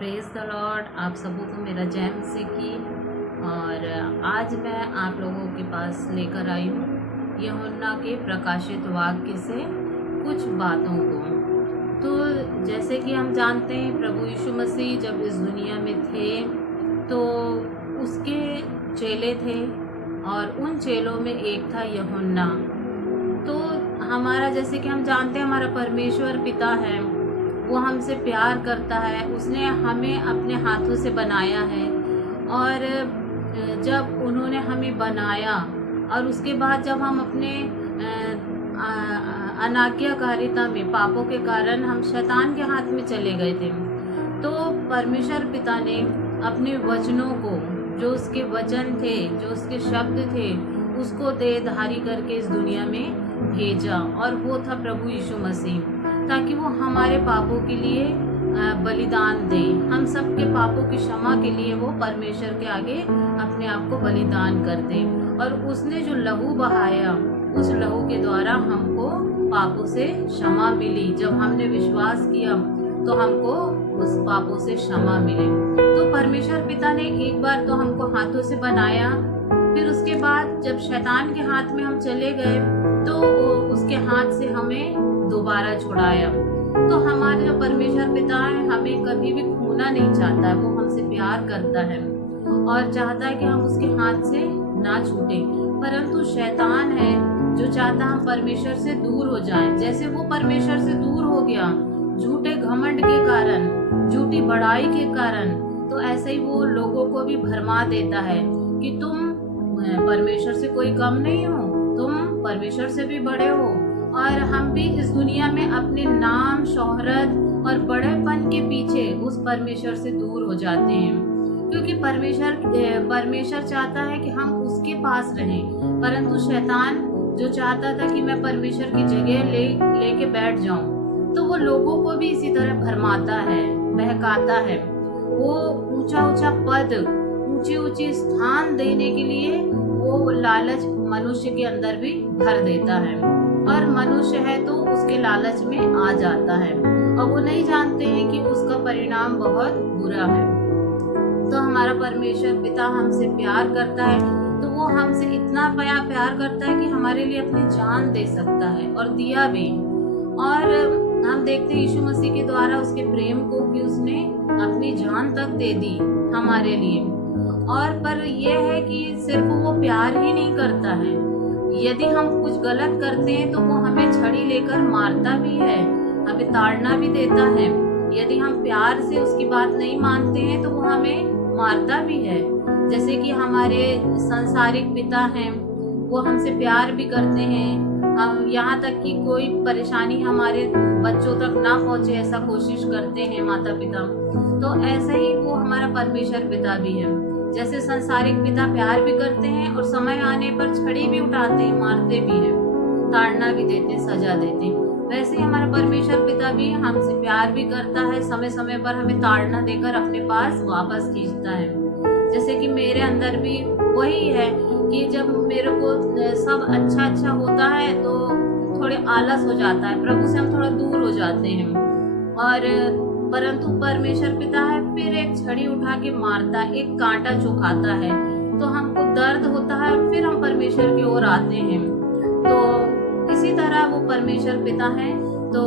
Praise the Lord. आप सबों को मेरा जय मसीह की। और आज मैं आप लोगों के पास लेकर आई हूँ यूहन्ना के प्रकाशित वाक्य से कुछ बातों को। तो जैसे कि हम जानते हैं प्रभु यीशु मसीह जब इस दुनिया में थे तो उसके चेले थे और उन चेलों में एक था यूहन्ना। तो हमारा जैसे कि हम जानते हैं हमारा परमेश्वर पिता है, वो हमसे प्यार करता है, उसने हमें अपने हाथों से बनाया है। और जब उन्होंने हमें बनाया और उसके बाद जब हम अपने अनाज्ञाकारिता में पापों के कारण हम शैतान के हाथ में चले गए थे, तो परमेश्वर पिता ने अपने वचनों को, जो उसके वचन थे, जो उसके शब्द थे, उसको देहधारी करके इस दुनिया में भेजा। और वो था प्रभु यीशु मसीह, ताकि वो हमारे पापों के लिए बलिदान दे। हम सबके पापों की क्षमा के लिए वो परमेश्वर के आगे अपने आप को बलिदान कर दे। और उसने जो लहू बहाया, उस लहू के द्वारा हमको पापों से क्षमा मिली। जब हमने विश्वास किया तो हमको उस पापों से क्षमा मिले। तो परमेश्वर पिता ने एक बार तो हमको हाथों से बनाया, फिर उसके बाद जब शैतान के हाथ में हम चले गए तो उसके हाथ से हमें दोबारा छुड़ाया। तो हमारे जो परमेश्वर पिता है हमें कभी भी खोना नहीं चाहता है, वो हमसे प्यार करता है और चाहता है कि हम उसके हाथ से ना छूटे। परंतु शैतान है जो चाहता हम परमेश्वर से दूर हो जाएं। जैसे वो परमेश्वर से दूर हो गया झूठे घमंड के कारण, झूठी बड़ाई के कारण, तो ऐसे ही वो लोगों को भी भरमा देता है कि तुम परमेश्वर से कोई कम नहीं हो, तुम परमेश्वर से भी बड़े हो। और हम भी इस दुनिया में अपने नाम, शोहरत और बड़ेपन के पीछे उस परमेश्वर से दूर हो जाते हैं, क्योंकि परमेश्वर चाहता है कि हम उसके पास रहें। परंतु शैतान जो चाहता था कि मैं परमेश्वर की जगह लेके बैठ जाऊं, तो वो लोगों को भी इसी तरह भरमाता है, बहकाता है। वो ऊंचा ऊंचा पद, ऊंचे ऊंचे स्थान देने के लिए वो लालच मनुष्य के अंदर भी भर देता है। और मनुष्य है तो उसके लालच में आ जाता है और वो नहीं जानते हैं कि उसका परिणाम बहुत बुरा है। तो हमारा परमेश्वर पिता हमसे प्यार करता है, तो वो हमसे इतना प्यार करता है कि हमारे लिए अपनी जान दे सकता है और दिया भी। और हम देखते हैं यीशु मसीह के द्वारा उसके प्रेम को कि उसने अपनी जान तक दे दी हमारे लिए। और पर यह है कि सिर्फ वो प्यार ही नहीं करता है, यदि हम कुछ गलत करते हैं तो वो हमें छड़ी लेकर मारता भी है, हमें ताड़ना भी देता है। यदि हम प्यार से उसकी बात नहीं मानते हैं तो वो हमें मारता भी है। जैसे कि हमारे सांसारिक पिता हैं, वो हमसे प्यार भी करते हैं, हम यहाँ तक कि कोई परेशानी हमारे बच्चों तक ना पहुँचे ऐसा कोशिश करते हैं माता पिता। तो ऐसा ही वो हमारा परमेश्वर पिता भी है। जैसे संसारिक पिता प्यार भी करते हैं और समय आने पर छड़ी भी उठाते हैं, मारते भी हैं, ताड़ना भी देते, सजा देते हैं, वैसे ही हमारा परमेश्वर पिता भी हमसे प्यार भी करता है, समय समय पर हमें ताड़ना देकर अपने पास वापस खींचता है। जैसे कि मेरे अंदर भी वही है कि जब मेरे को सब अच्छा होता है तो थोड़े आलस हो जाता है, प्रभु से हम थोड़ा दूर हो जाते हैं। और परंतु परमेश्वर पिता है फिर एक छड़ी उठा के मारता है, एक कांटा चुभाता है, तो हमको दर्द होता है, फिर हम परमेश्वर की ओर आते हैं। तो इसी तरह वो परमेश्वर पिता है, तो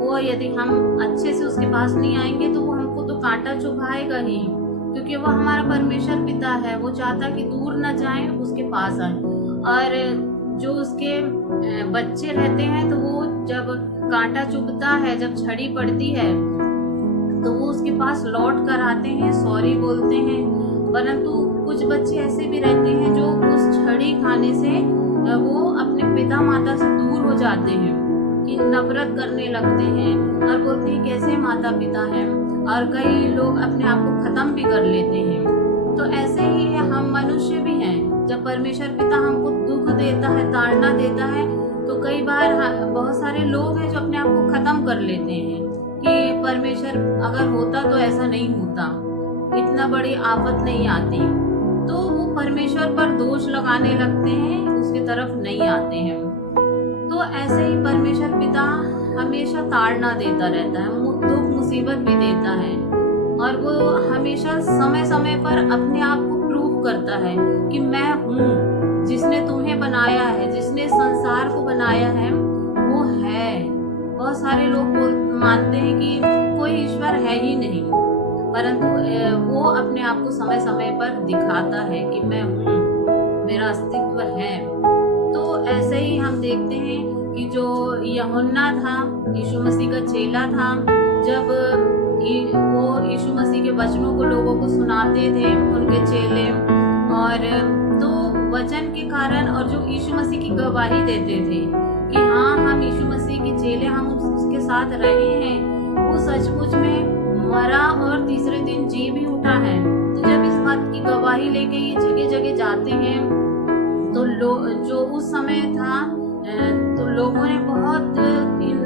वो यदि हम अच्छे से उसके पास नहीं आएंगे तो वो हमको तो कांटा चुभाएगा ही, क्योंकि वो हमारा परमेश्वर पिता है। वो चाहता कि दूर न जाएं, उसके पास आए। और जो उसके बच्चे रहते हैं तो वो जब कांटा चुभता है, जब छड़ी पड़ती है, तो वो उसके पास लौट कर आते हैं, सॉरी बोलते हैं। परंतु कुछ बच्चे ऐसे भी रहते हैं जो उस छड़ी खाने से वो अपने पिता माता से दूर हो जाते हैं, कि नफरत करने लगते हैं और बोलते हैं कैसे माता पिता हैं, और कई लोग अपने आप को खत्म भी कर लेते हैं। तो ऐसे ही है, हम मनुष्य भी हैं। जब परमेश्वर पिता हमको दुख देता है, ताड़ना देता है, तो कई बार बहुत सारे लोग हैं जो अपने आप को खत्म कर लेते हैं कि परमेश्वर अगर होता तो ऐसा नहीं होता, इतना बड़ी आफत नहीं आती। तो वो परमेश्वर पर दोष लगाने लगते हैं, उसकी तरफ नहीं आते हैं। तो ऐसे ही परमेश्वर पिता हमेशा ताड़ना देता रहता है, दुख मुसीबत भी देता है। और वो हमेशा समय समय पर अपने आप को प्रूव करता है कि मैं हूँ, जिसने तुम्हें बनाया है, जिसने संसार को बनाया है वो है। बहुत सारे लोग मानते हैं कि कोई ईश्वर है ही नहीं, परंतु वो अपने आप को समय समय पर दिखाता है कि मैं हूँ, मेरा अस्तित्व है। तो ऐसे ही हम देखते हैं कि जो यूहन्ना था, यीशु मसीह का चेला था, जब वो यीशु मसीह के वचनों को लोगों को सुनाते थे, उनके चेले, और तो वचन के कारण और जो यीशु मसीह की गवाही देते थे कि हाँ, हम यीशु मसीह के चेले, हम उसके साथ रहे हैं, वो सचमुच में मरा और तीसरे दिन जी भी उठा है। तो जब इस बात की गवाही लेके ये जगह जगह जाते हैं, तो जो उस समय था, तो लोगों ने बहुत इन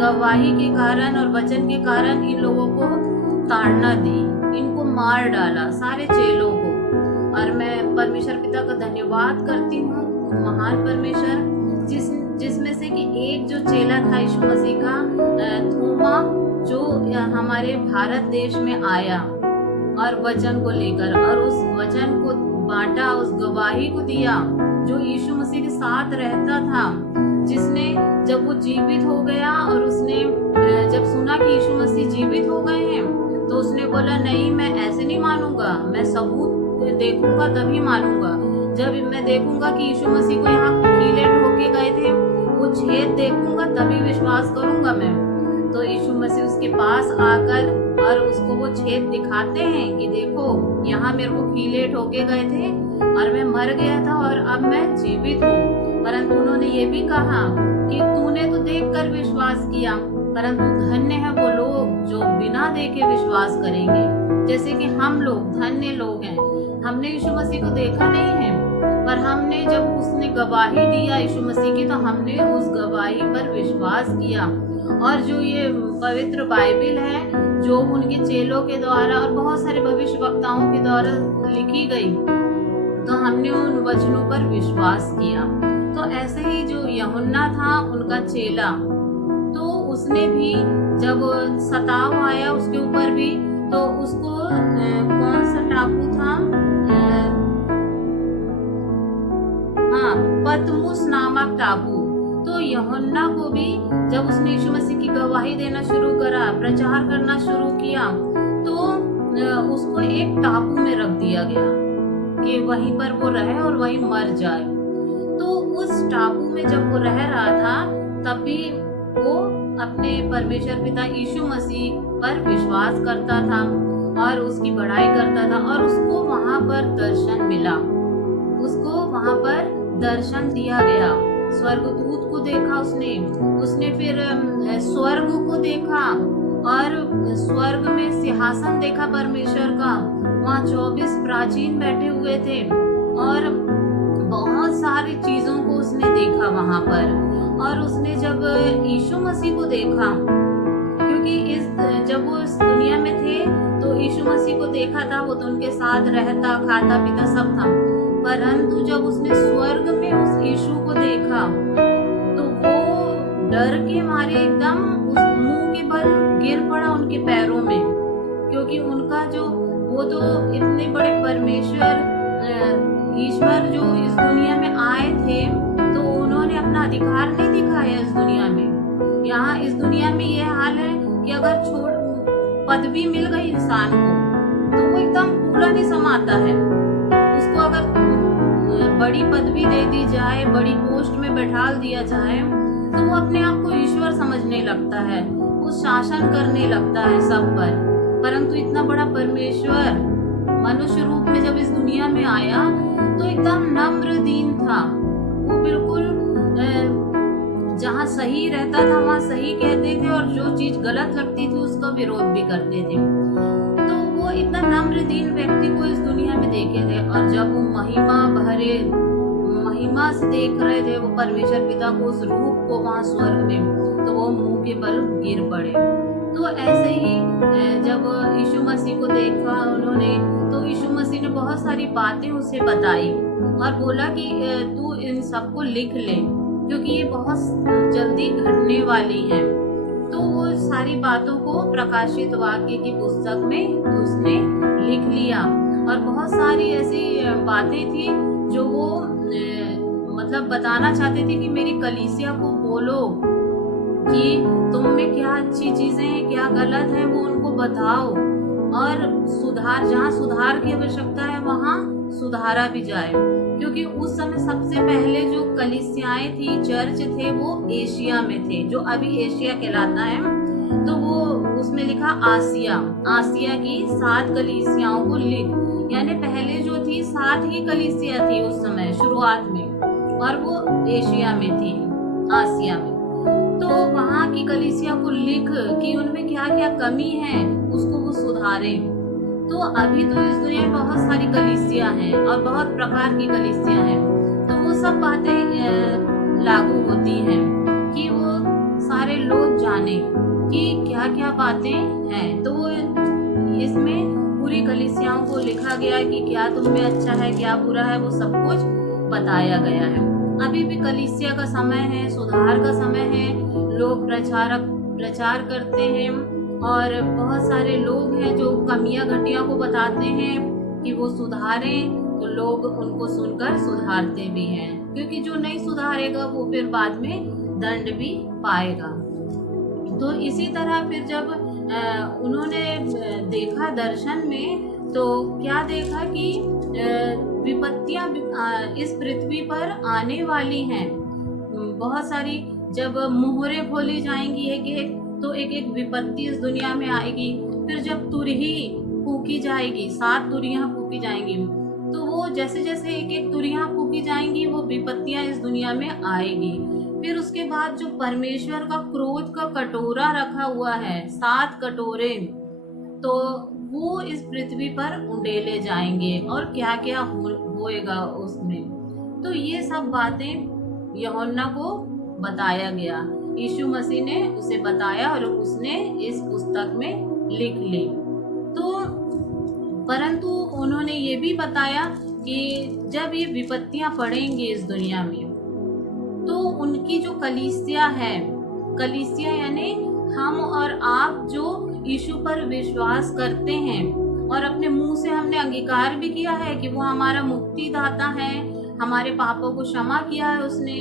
गवाही के कारण और वचन के कारण इन लोगों को ताड़ना दी, इनको मार डाला, सारे चेलों को। और मैं परमेश्वर पिता का धन्यवाद करती हूँ, महान परमेश्वर, जिसमें से कि एक जो चेला था यीशु मसीह का, थोमा, जो हमारे भारत देश में आया और वचन को लेकर, और उस वचन को बांटा, उस गवाही को दिया, जो यीशु मसीह के साथ रहता था, जिसने जब वो जीवित हो गया और उसने जब सुना कि यीशु मसीह जीवित हो गए हैं, तो उसने बोला नहीं, मैं ऐसे नहीं मानूंगा, मैं सबूत देखूंगा तभी मानूंगा। जब मैं देखूंगा कि यीशु मसीह को यहाँ कीले ठोके गए थे, वो छेद देखूंगा तभी विश्वास करूंगा मैं। तो यीशु मसीह उसके पास आकर और उसको वो छेद दिखाते हैं कि देखो, यहाँ मेरे को कीले ठोके गए थे और मैं मर गया था और अब मैं जीवित हूँ। परंतु उन्होंने ये भी कहा कि तूने तो देखकर विश्वास किया, परंतु धन्य है वो लोग जो बिना देखे विश्वास करेंगे। जैसे कि हम लोग धन्य लोग हैं, हमने यीशु मसीह को देखा नहीं है, पर हमने जब उसने गवाही दिया यीशु मसीह की, तो हमने उस गवाही पर विश्वास किया। और जो ये पवित्र बाइबल है, जो उनके चेलों के द्वारा और बहुत सारे भविष्यवक्ताओं के द्वारा लिखी गई, तो हमने उन वचनों पर विश्वास किया। तो ऐसे ही जो यूहन्ना था, उनका चेला, तो उसने भी जब सताव आया उसके ऊपर भी, तो उसको कौन सा टापू था, हाँ, पतमुस नामक टापू। तो यूहन्ना को भी जब उसने यीशु मसीह की गवाही देना शुरू करा, प्रचार करना शुरू किया, तो उसको एक टापू में रख दिया गया कि वहीं पर वो रहे और वहीं मर जाए। तो उस टापू में जब वो रह रहा था, तब भी वो अपने परमेश्वर पिता यीशु मसीह पर विश्वास करता था और उसकी बड़ाई करता था, और उसको वहां पर दर्शन मिला, उसको वहां पर दर्शन दिया गया। स्वर्गदूत को देखा उसने फिर स्वर्ग को देखा, और स्वर्ग में सिंहासन देखा परमेश्वर का, वहाँ 24 प्राचीन बैठे हुए थे, और बहुत सारी चीजों को उसने देखा वहां पर। और उसने जब यीशु मसीह को देखा, क्योंकि जब वो इस दुनिया में थे तो यीशु मसीह को देखा था, वो तो उनके साथ रहता, खाता पीता सब था, परंतु जब उसने स्वर्ग में उस यीशु को देखा, तो वो डर के मारे एकदम उस मुंह के बल गिर पड़ा उनके पैरों में, क्योंकि उनका जो वो तो इतने बड़े परमेश्वर ईश्वर जो इस दुनिया में आए थे, तो उन्होंने अपना अधिकार नहीं दिखाया इस दुनिया में। यहाँ इस दुनिया में ये हाल है कि अगर पदवी मिल गई इंसान को, तो वो एकदम पूरा नहीं समाता है। उसको अगर बड़ी पदवी दे दी जाए, बड़ी पोस्ट में बैठा दिया जाए, तो वो अपने आप को ईश्वर समझने लगता है, वो शासन करने लगता है सब पर। परंतु इतना बड़ा परमेश्वर मनुष्य रूप में जब इस दुनिया में आया, तो एकदम नम्र दीन था। वो बिल्कुल जहाँ सही रहता था वहाँ सही कहते थे, और जो चीज गलत लगती थी उसका विरोध भी करते थे। तो वो इतना नम्र दीन व्यक्ति को इस दुनिया में देखे थे, और जब वो महिमा से देख रहे थे वो परमेश्वर पिता को, उस रूप को वहाँ स्वर्ग में, तो वो मुंह के बल गिर पड़े। तो ऐसे ही जब यीशु मसीह को देखा उन्होंने, तो यीशु मसीह ने बहुत सारी बातें उसे बताई और बोला कि तू इन सबको लिख ले, क्योंकि ये बहुत जल्दी घटने वाली है। तो वो सारी बातों को प्रकाशित वाक्य की पुस्तक में उसने लिख लिया। और बहुत सारी ऐसी बातें थी जो वो मतलब बताना चाहते थे कि मेरी कलीसिया को बोलो कि तुम में क्या अच्छी चीजें हैं, क्या गलत है, वो उनको बताओ, और सुधार, जहाँ सुधार की आवश्यकता है वहाँ सुधारा भी जाए। क्योंकि उस समय सबसे पहले जो कलीसियाएं थी, चर्च थे, वो एशिया में थे, जो अभी एशिया कहलाता है। तो वो उसमें लिखा आसिया की 7 कलीसियाओं को लिख, यानी पहले जो थी 7 ही कलीसिया थी उस समय शुरुआत में, और वो एशिया में थी, आसिया में। तो वहाँ की कलीसिया को लिख कि उनमें क्या क्या कमी है, उसको वो सुधारे। तो अभी तो इस दुनिया में बहुत सारी कलीसिया हैं और बहुत प्रकार की कलीसिया हैं, तो वो सब बातें लागू होती हैं कि वो सारे लोग जाने कि क्या क्या बातें हैं। तो इसमें पूरी कलीसियाओं को लिखा गया कि क्या तुम में अच्छा है, क्या बुरा है, वो सब कुछ बताया गया है। अभी भी कलीसिया का समय है, सुधार का समय है, लोग प्रचार करते हैं, और बहुत सारे लोग हैं जो कमियां घटिया को बताते हैं कि वो सुधारें, तो लोग उनको सुनकर सुधारते भी हैं। क्योंकि जो नहीं सुधारेगा वो फिर बाद में दंड भी पाएगा। तो इसी तरह फिर जब उन्होंने देखा दर्शन में, तो क्या देखा कि विपत्तियां इस पृथ्वी पर आने वाली हैं, बहुत सारी। जब मोहरे खोली जाएंगी एक एक, तो एक एक विपत्ति इस दुनिया में आएगी। फिर जब तुरही फूकी जाएगी, 7 तुरियां फूकी जाएंगी, तो वो जैसे जैसे एक एक तुरियां फूकी जाएंगी, वो विपत्तियां इस दुनिया में आएगी। फिर उसके बाद जो परमेश्वर का क्रोध का कटोरा रखा हुआ है, 7 कटोरे, तो वो इस पृथ्वी पर उंडेले जाएंगे, और क्या क्या होएगा उसमें। तो ये सब बातें यूहन्ना को बताया गया, यीशु मसीह ने उसे बताया और उसने इस पुस्तक में लिख ली। तो परंतु उन्होंने ये भी बताया कि जब ये विपत्तियां पड़ेंगी इस दुनिया में, तो उनकी जो कलीसिया है, कलीसिया यानी हम और आप जो यीशु पर विश्वास करते हैं और अपने मुंह से हमने अंगीकार भी किया है कि वो हमारा मुक्तिदाता है, हमारे पापों को क्षमा किया है उसने,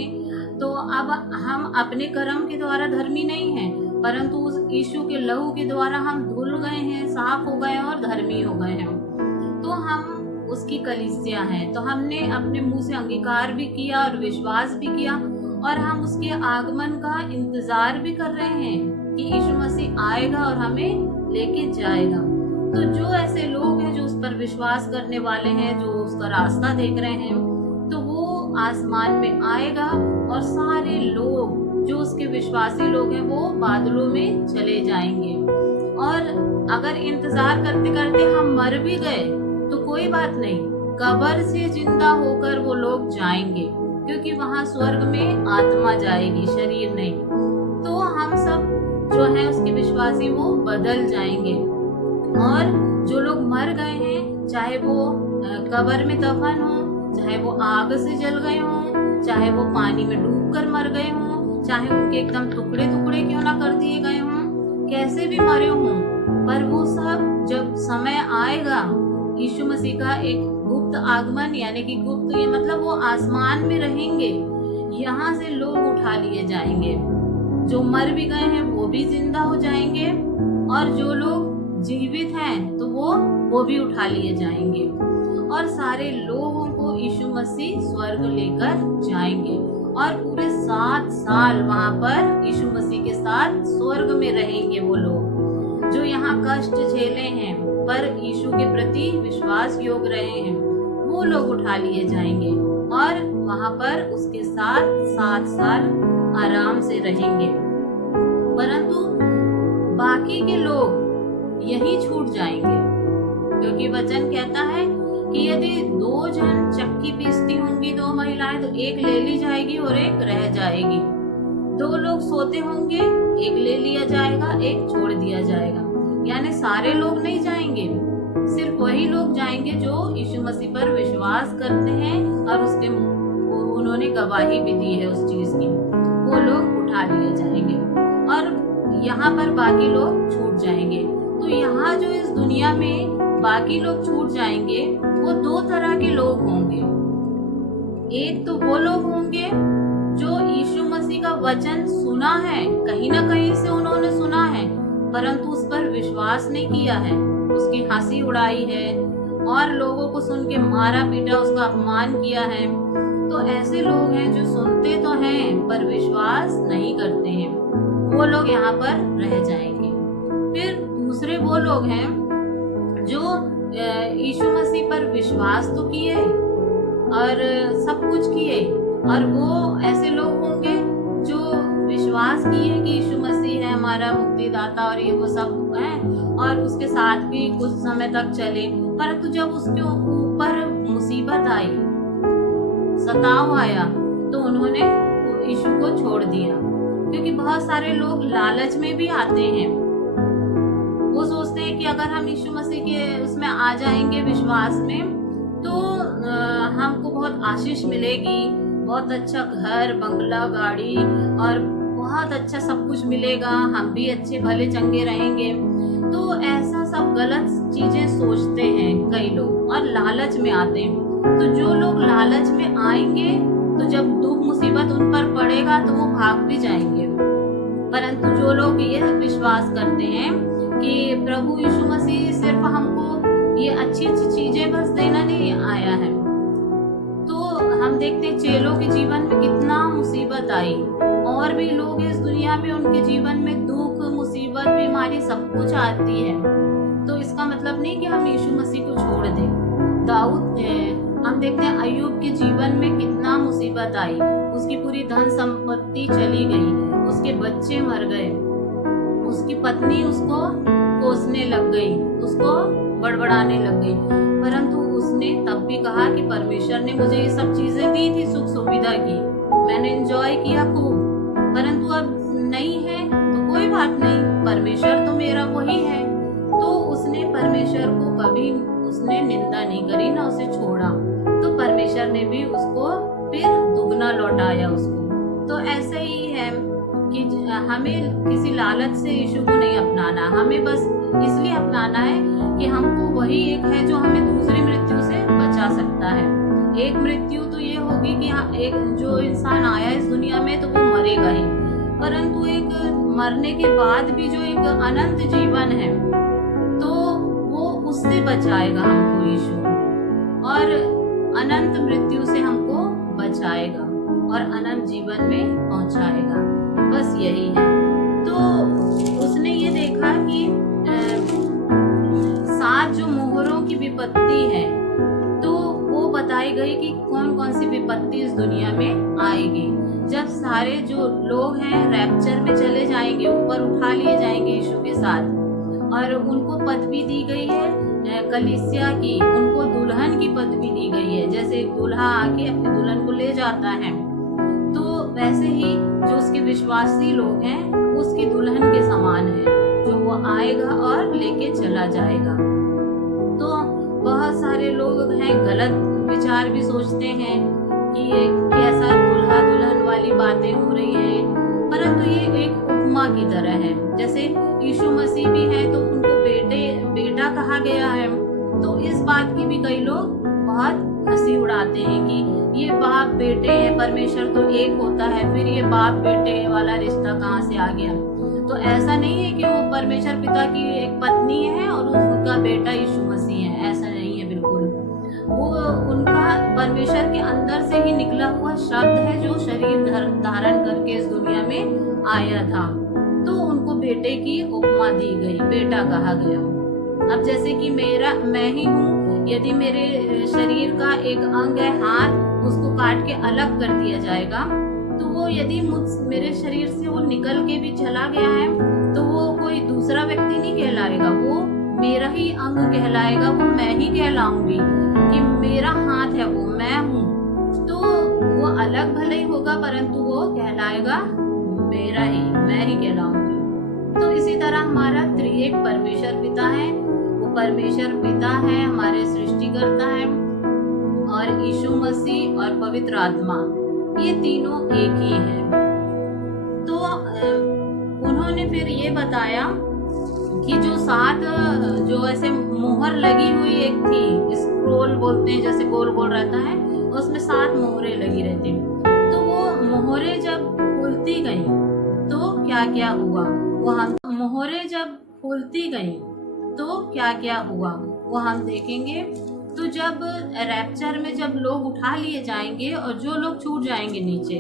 तो अब हम अपने कर्म के द्वारा धर्मी नहीं हैं, परंतु उस यीशु के लहू के द्वारा हम धुल गए हैं, साफ हो गए हैं और धर्मी हो गए हैं। तो हम उसकी कलीसिया हैं। तो हमने अपने मुंह से अंगीकार भी किया और विश्वास भी किया, और हम उसके आगमन का इंतजार भी कर रहे हैं कि यीशु मसीह आएगा और हमें लेके जाएगा। तो जो ऐसे लोग हैं जो उस पर विश्वास करने वाले हैं, जो उसका रास्ता देख रहे हैं, तो वो आसमान में आएगा, और सारे लोग जो उसके विश्वासी लोग हैं वो बादलों में चले जाएंगे। और अगर इंतजार करते करते हम मर भी गए तो कोई बात नहीं, कब्र से जिंदा होकर वो लोग जाएंगे, क्योंकि वहां स्वर्ग में आत्मा जाएगी, शरीर नहीं। तो हम सब जो है उसके विश्वासी वो बदल जाएंगे। और जो लोग मर गए हैं, चाहे वो कब्र में दफन हो, चाहे वो आग से जल गए हों, चाहे वो पानी में डूबकर मर गए हों, चाहे उनके एकदम टुकड़े टुकड़े क्यों ना कर दिए गए हों, कैसे भी मरे हों, पर वो सब जब समय आएगा, यीशु मसीह का एक गुप्त आगमन, यानी कि गुप्त ये मतलब वो आसमान में रहेंगे, यहाँ से लोग उठा लिए जाएंगे। जो मर भी गए हैं वो भी जिंदा हो जाएंगे, और जो लोग जीवित हैं तो वो भी उठा लिए जाएंगे, और सारे लोगों को यीशु मसीह स्वर्ग लेकर जाएंगे, और पूरे 7 साल वहां पर यीशु मसीह के साथ स्वर्ग में रहेंगे। वो लोग जो यहाँ कष्ट झेले हैं पर यीशु के प्रति विश्वास योग रहे हैं, वो लोग उठा लिए जाएंगे, और वहां पर उसके साथ 7 साल आराम से रहेंगे। परंतु बाकी के लोग यही छूट जाएंगे, क्योंकि वचन कहता है कि यदि 2 जन चक्की पीसती होंगी, 2 महिलाएं, तो एक ले ली जाएगी और एक रह जाएगी। 2 लोग सोते होंगे, एक ले लिया जाएगा, एक छोड़ दिया जाएगा। यानी सारे लोग नहीं जाएंगे, सिर्फ वही लोग जाएंगे जो यीशु मसीह पर विश्वास करते हैं और उसके उन्होंने गवाही भी दी है उस चीज की, वो लोग उठा लिए जाएंगे। और यहाँ पर बाकी लोग छूट जाएंगे। तो यहाँ जो इस दुनिया में बाकी लोग छूट जाएंगे वो दो तरह के लोग होंगे। एक तो वो लोग होंगे जो यीशु मसीह का वचन सुना है, कहीं ना कहीं से उन्होंने सुना है, परंतु उस पर विश्वास नहीं किया है, उसकी हंसी उड़ाई है और लोगों को सुन के मारा पीटा, उसका अपमान किया है। तो ऐसे लोग हैं जो सुनते तो हैं पर विश्वास नहीं करते हैं, वो लोग यहाँ पर रह जाएंगे। फिर दूसरे वो लोग हैं जो यीशु मसीह पर विश्वास तो किए और सब कुछ किए, और वो ऐसे लोग होंगे जो विश्वास किए कि यीशु मसीह है हमारा मुक्तिदाता और ये वो सब है, और उसके साथ भी कुछ समय तक चले, परंतु जब उसके ऊपर मुसीबत आई, सताव आया, तो उन्होंने यीशु को छोड़ दिया। क्योंकि बहुत सारे लोग लालच में भी आते हैं, वो सोचते हैं कि अगर हम यीशु मसीह के उसमें आ जाएंगे विश्वास में तो हमको बहुत आशीष मिलेगी, बहुत अच्छा घर बंगला गाड़ी और बहुत अच्छा सब कुछ मिलेगा, हम भी अच्छे भले चंगे रहेंगे। तो ऐसा सब गलत चीजें सोचते हैं कई लोग और लालच में आते हैं। तो जो लोग लालच में आएंगे तो जब दुख मुसीबत उन पर पड़ेगा तो वो भाग भी जाएंगे। परंतु जो लोग ये विश्वास करते हैं कि प्रभु यीशु मसीह सिर्फ हमको ये अच्छी अच्छी चीजें बस देना नहीं आया है, तो हम देखते हैं चेलों के जीवन में कितना मुसीबत आई, और भी लोग इस दुनिया में उनके जीवन में दुख मुसीबत बीमारी सब कुछ आती है। तो इसका मतलब नहीं कि हम यीशु मसीह को छोड़ दें। दाऊद हम देखते हैं अय्यूब के जीवन में कितना मुसीबत आई, उसकी पूरी धन संपत्ति चली गई, उसके बच्चे मर गए, उसकी पत्नी उसको कोसने लग गई, उसको बड़बड़ाने लग गई, परंतु उसने तब भी कहा कि परमेश्वर ने मुझे ये सब चीजें दी थी, सुख सुविधा की, मैंने एंजॉय किया खूब, परंतु अब नहीं है तो कोई बात नहीं, परमेश्वर तो मेरा वही है। तो उसने परमेश्वर को कभी उसने निंदा नहीं करी, ना उसे छोड़ा, तो परमेश्वर ने भी उसको फिर दुगना लौटाया उसको। तो ऐसा ही है कि हमें किसी लालच से यीशु को नहीं अपनाना, हमें बस इसलिए अपनाना है कि हमको वही एक है जो हमें दूसरी मृत्यु से बचा सकता है। एक मृत्यु तो ये होगी कि हाँ, एक जो इंसान आया इस दुनिया में तो वो मरेगा ही, परंतु एक मरने के बाद भी जो एक अनंत जीवन है तो वो उससे बचाएगा हमको यीशु, और अनंत मृत्यु से हमको बचाएगा और अनंत जीवन में पहुंचाएगा। बस यही है। तो उसने ये देखा कि 7 जो मोहरों की विपत्ति है तो वो बताई गई कि कौन कौन सी विपत्ति इस दुनिया में आएगी। जब सारे जो लोग हैं रैप्चर में चले जाएंगे, ऊपर उठा लिए जाएंगे यीशु के साथ, और उनको पदवी दी गई है कलीसिया की, उनको दुल्हन की पदवी दी गई है। जैसे दूल्हा आके अपनी दुल्हन को ले जाता है, तो वैसे ही जो उसके विश्वासी लोग हैं उसकी दुल्हन के समान है, जो वो आएगा और लेके चला जाएगा। तो बहुत सारे लोग हैं गलत विचार भी सोचते हैं कि ये कैसा दूल्हा दुल्हन वाली बातें हो रही हैं, परंतु ये एक उपमा की तरह है। जैसे यीशु मसीह भी है तो उनको बेटा कहा गया है, तो इस बात की भी कई लोग बहुत हंसी उड़ाते हैं कि ये बाप बेटे हैं, परमेश्वर तो एक होता है, फिर ये बाप बेटे वाला रिश्ता कहाँ से आ गया। तो ऐसा नहीं है कि वो परमेश्वर पिता की एक पत्नी है और उनका बेटा यीशु मसीह है, ऐसा नहीं है बिल्कुल। वो उनका परमेश्वर के अंदर से ही निकला हुआ शब्द है जो शरीर धारण करके इस दुनिया में आया था, तो उनको बेटे की उपमा दी गई, बेटा कहा गया। अब जैसे कि मैं ही हूँ, यदि मेरे शरीर का एक अंग है हाथ, उसको काट के अलग कर दिया जाएगा, तो वो यदि मेरे शरीर से वो निकल के भी चला गया है तो वो कोई दूसरा व्यक्ति नहीं कहलाएगा, वो मेरा ही अंग कहलाएगा, वो मैं ही कहलाऊंगी कि मेरा हाथ है वो मैं हूँ। तो वो अलग भले ही होगा परंतु वो कहलाएगा मेरा ही, मैं ही कहलाऊंगी। तो इसी तरह हमारा त्रिएक परमेश्वर पिता है, वो परमेश्वर पिता है, हमारे सृष्टिकर्ता है, और यीशु मसीह और पवित्र आत्मा, ये तीनों एक ही है। तो उन्होंने फिर ये बताया कि जो 7 जो ऐसे मोहर लगी हुई एक थी, स्क्रोल बोलते हैं, जैसे गोल गोल रहता है, उसमें 7 मोहरें लगी रहती। तो वो मोहरें जब खुलती गई तो क्या क्या हुआ, वो हम मोहरें जब खुलती गई तो क्या क्या हुआ वो हम देखेंगे। तो जब रैप्चर में जब लोग उठा लिए जाएंगे और जो लोग छूट जाएंगे नीचे,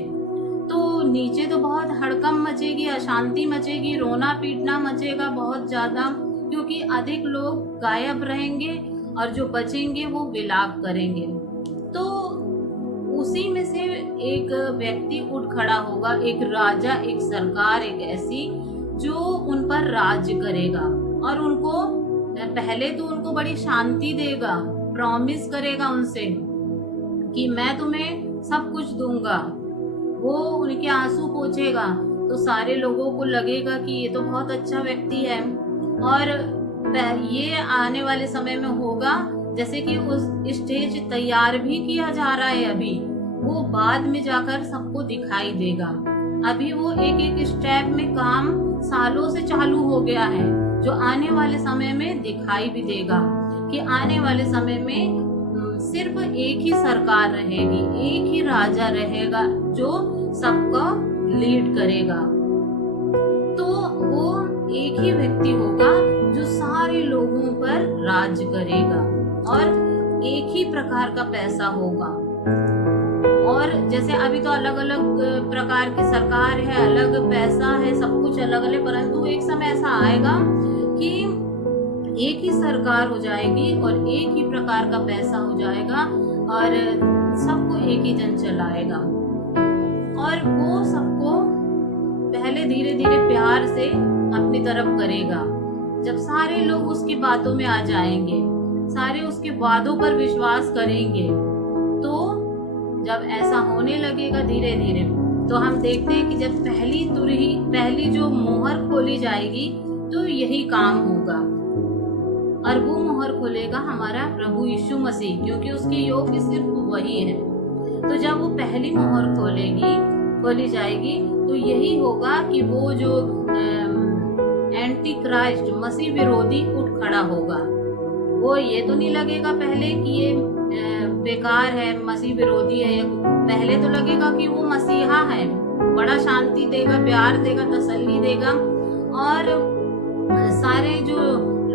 तो नीचे तो बहुत हड़कम मचेगी, अशांति मचेगी, रोना पीटना मचेगा बहुत ज्यादा, क्योंकि अधिक लोग गायब रहेंगे और जो बचेंगे वो विलाप करेंगे। तो उसी में से एक व्यक्ति उठ खड़ा होगा, एक राजा, एक सरकार, एक ऐसी जो उन पर राज करेगा और उनको पहले तो उनको बड़ी शांति देगा, प्रॉमिस करेगा उनसे कि मैं तुम्हें सब कुछ दूंगा। वो उनके आंसू पोंछेगा तो सारे लोगों को लगेगा कि ये तो बहुत अच्छा व्यक्ति है। और ये आने वाले समय में होगा, जैसे कि उस स्टेज तैयार भी किया जा रहा है अभी, वो बाद में जाकर सबको दिखाई देगा। अभी वो एक एक स्टेप में काम सालों से चालू हो गया है, जो आने वाले समय में दिखाई भी देगा कि आने वाले समय में सिर्फ एक ही सरकार रहेगी, एक ही राजा रहेगा जो सबका लीड करेगा। तो वो एक ही व्यक्ति होगा जो सारे लोगों पर राज करेगा और एक ही प्रकार का पैसा होगा। और जैसे अभी तो अलग अलग प्रकार की सरकार है, अलग पैसा है, सब कुछ अलग अलग, परंतु एक समय ऐसा आएगा कि एक ही सरकार हो जाएगी और एक ही प्रकार का पैसा हो जाएगा और सबको एक ही जन चलाएगा। और वो सबको पहले धीरे धीरे प्यार से अपनी तरफ करेगा। जब सारे लोग उसकी बातों में आ जाएंगे, सारे उसके वादों पर विश्वास करेंगे, तो जब ऐसा होने लगेगा धीरे धीरे, तो हम देखते हैं कि जब पहली जो मोहर खोली जाएगी तो यही काम होगा। और वो मोहर खोलेगा हमारा प्रभु यीशु मसीह, क्योंकि उसके योग्य सिर्फ वही है। तो जब वो पहली मोहर खोली जाएगी तो यही होगा कि वो जो एंटी क्राइस्ट, मसीह विरोधी उठ खड़ा होगा। वो ये तो नहीं लगेगा पहले कि ये बेकार है, मसीह विरोधी है, पहले तो लगेगा कि वो मसीहा है, बड़ा शांति देगा, प्यार देगा, तसल्ली देगा और सारे जो